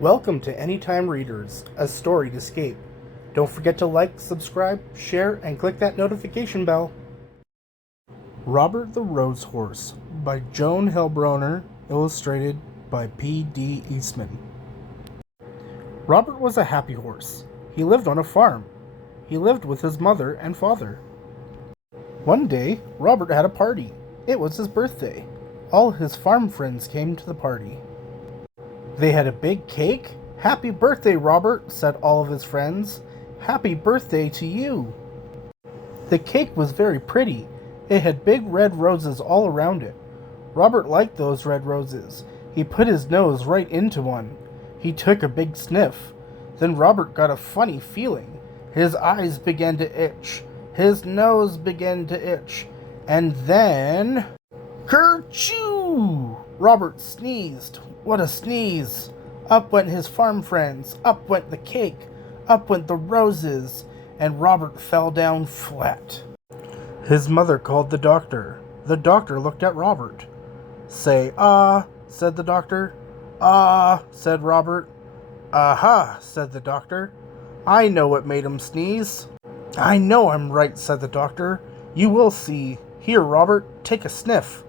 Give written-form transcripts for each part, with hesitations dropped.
Welcome to Anytime Readers, a storied escape. Don't forget to like, subscribe, share, and click that notification bell. Robert the Rose Horse by Joan Heilbroner, illustrated by P.D. Eastman. Robert was a happy horse. He lived on a farm. He lived with his mother and father. One day, Robert had a party. It was his birthday. All his farm friends came to the party. They had a big cake. "Happy birthday, Robert," said all of his friends. "Happy birthday to you." The cake was very pretty. It had big red roses all around it. Robert liked those red roses. He put his nose right into one. He took a big sniff. Then Robert got a funny feeling. His eyes began to itch. His nose began to itch. And then... Kerchoo! Robert sneezed. What a sneeze! Up went his farm friends, up went the cake, up went the roses, and Robert fell down flat. His mother called the doctor. The doctor looked at Robert. "Say, ah," said the doctor. "Ah," said Robert. "Aha," said the doctor. "I know what made him sneeze." "I know I'm right," said the doctor. "You will see. Here, Robert, take a sniff."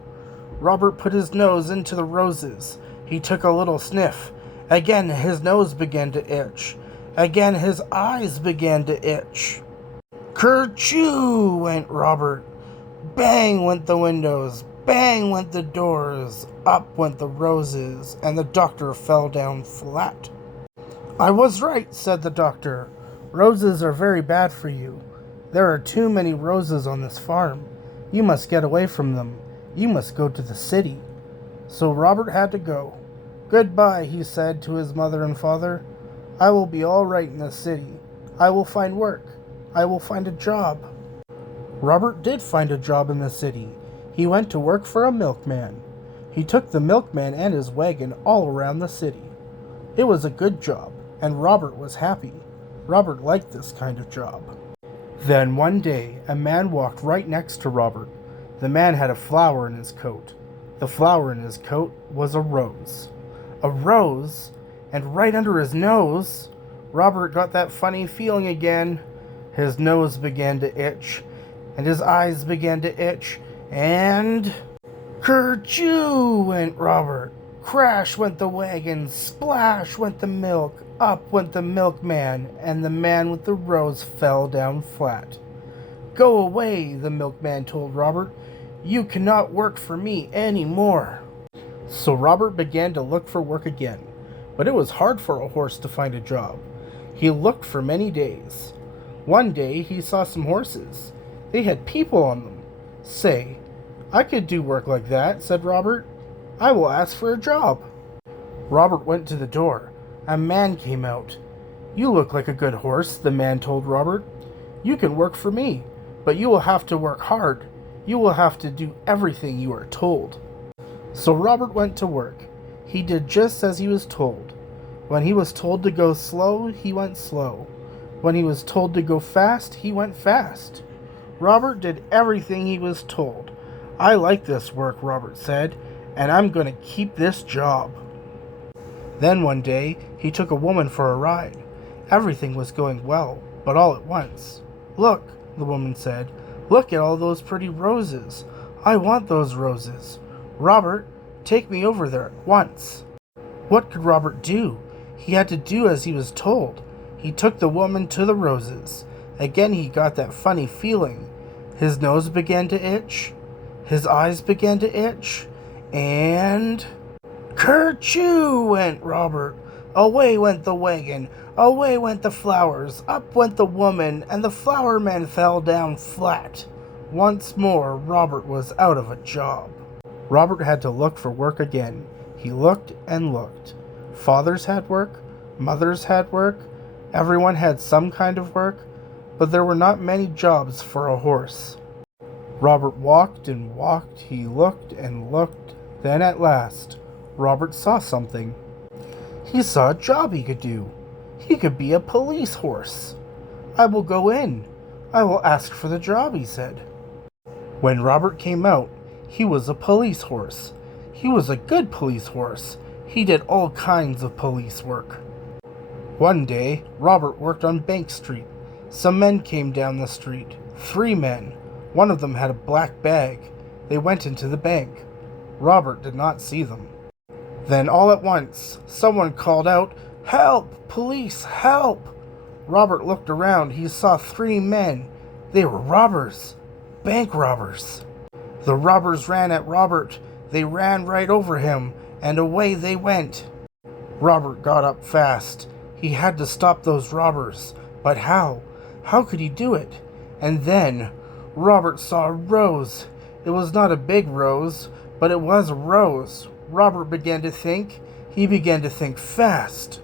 Robert put his nose into the roses. He took a little sniff. Again his nose began to itch. Again his eyes began to itch. Kerchoo went Robert. Bang went the windows. Bang went the doors. Up went the roses, and the doctor fell down flat. "I was right," said the doctor. "Roses are very bad for you. There are too many roses on this farm. You must get away from them. You must go to the city." So Robert had to go. "Goodbye," he said to his mother and father. "I will be all right in the city. I will find work. I will find a job." Robert did find a job in the city. He went to work for a milkman. He took the milkman and his wagon all around the city. It was a good job, and Robert was happy. Robert liked this kind of job. Then one day, a man walked right next to Robert. The man had a flower in his coat. The flower in his coat was a rose. A rose? And right under his nose? Robert got that funny feeling again. His nose began to itch, and his eyes began to itch, and... Kerchoo went Robert. Crash went the wagon, splash went the milk, up went the milkman, and the man with the rose fell down flat. "Go away," the milkman told Robert. "You cannot work for me any more." So Robert began to look for work again, but it was hard for a horse to find a job. He looked for many days. One day he saw some horses. They had people on them. "Say, I could do work like that," said Robert. "I will ask for a job." Robert went to the door. A man came out. "You look like a good horse," the man told Robert. "You can work for me, but you will have to work hard. You will have to do everything you are told." So Robert went to work. He did just as he was told. When he was told to go slow, he went slow. When he was told to go fast, he went fast. Robert did everything he was told. "I like this work," Robert said, "and I'm going to keep this job." Then one day, he took a woman for a ride. Everything was going well, but all at once. "Look," the woman said. "Look at all those pretty roses. I want those roses. Robert, take me over there at once." What could Robert do? He had to do as he was told. He took the woman to the roses. Again he got that funny feeling. His nose began to itch. His eyes began to itch. And... Kerchoo went Robert. Away went the wagon. Away went the flowers. Up went the woman, and the flower man fell down flat. Once more, Robert was out of a job. Robert had to look for work again. He looked and looked. Fathers had work. Mothers had work. Everyone had some kind of work, but there were not many jobs for a horse. Robert walked and walked. He looked and looked. Then at last, Robert saw something. He saw a job he could do. He could be a police horse. "I will go in. I will ask for the job," he said. When Robert came out, he was a police horse. He was a good police horse. He did all kinds of police work. One day, Robert worked on Bank Street. Some men came down the street. 3 men. One of them had a black bag. They went into the bank. Robert did not see them. Then all at once, someone called out, "Help! Police, help!" Robert looked around. He saw 3 men. They were robbers. Bank robbers. The robbers ran at Robert. They ran right over him, and away they went. Robert got up fast. He had to stop those robbers. But how? How could he do it? And then Robert saw a rose. It was not a big rose, but it was a rose. Robert began to think. He began to think fast.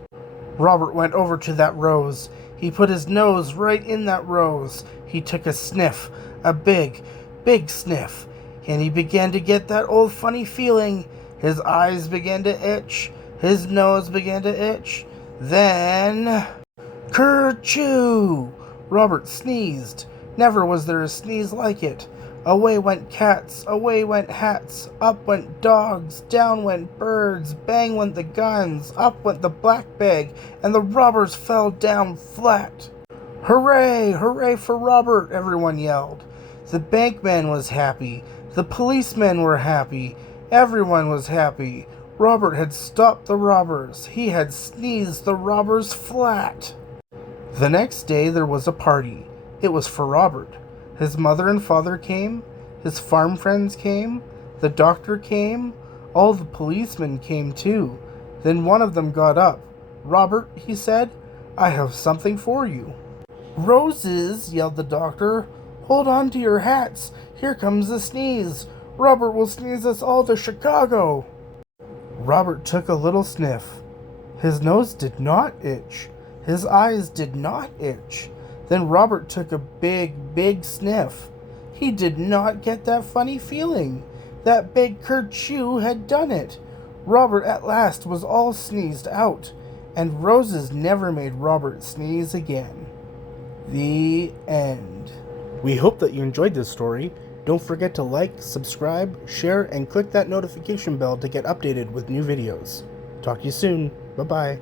Robert went over to that rose. He put his nose right in that rose. He took a sniff, a big, big sniff, and he began to get that old funny feeling. His eyes began to itch. His nose began to itch. Then, kerchoo! Robert sneezed. Never was there a sneeze like it. Away went cats, away went hats, up went dogs, down went birds, bang went the guns, up went the black bag, and the robbers fell down flat. "Hooray! Hooray for Robert!" everyone yelled. The bankman was happy. The policemen were happy. Everyone was happy. Robert had stopped the robbers. He had sneezed the robbers flat. The next day there was a party. It was for Robert. His mother and father came. His farm friends came. The doctor came. All the policemen came too. Then one of them got up. "Robert," he said, "I have something for you." "Roses," yelled the doctor. "Hold on to your hats. Here comes the sneeze. Robert will sneeze us all to Chicago." Robert took a little sniff. His nose did not itch. His eyes did not itch. Then Robert took a big, big sniff. He did not get that funny feeling. That big kerchoo had done it. Robert at last was all sneezed out, and roses never made Robert sneeze again. The end. We hope that you enjoyed this story. Don't forget to like, subscribe, share, and click that notification bell to get updated with new videos. Talk to you soon. Bye-bye.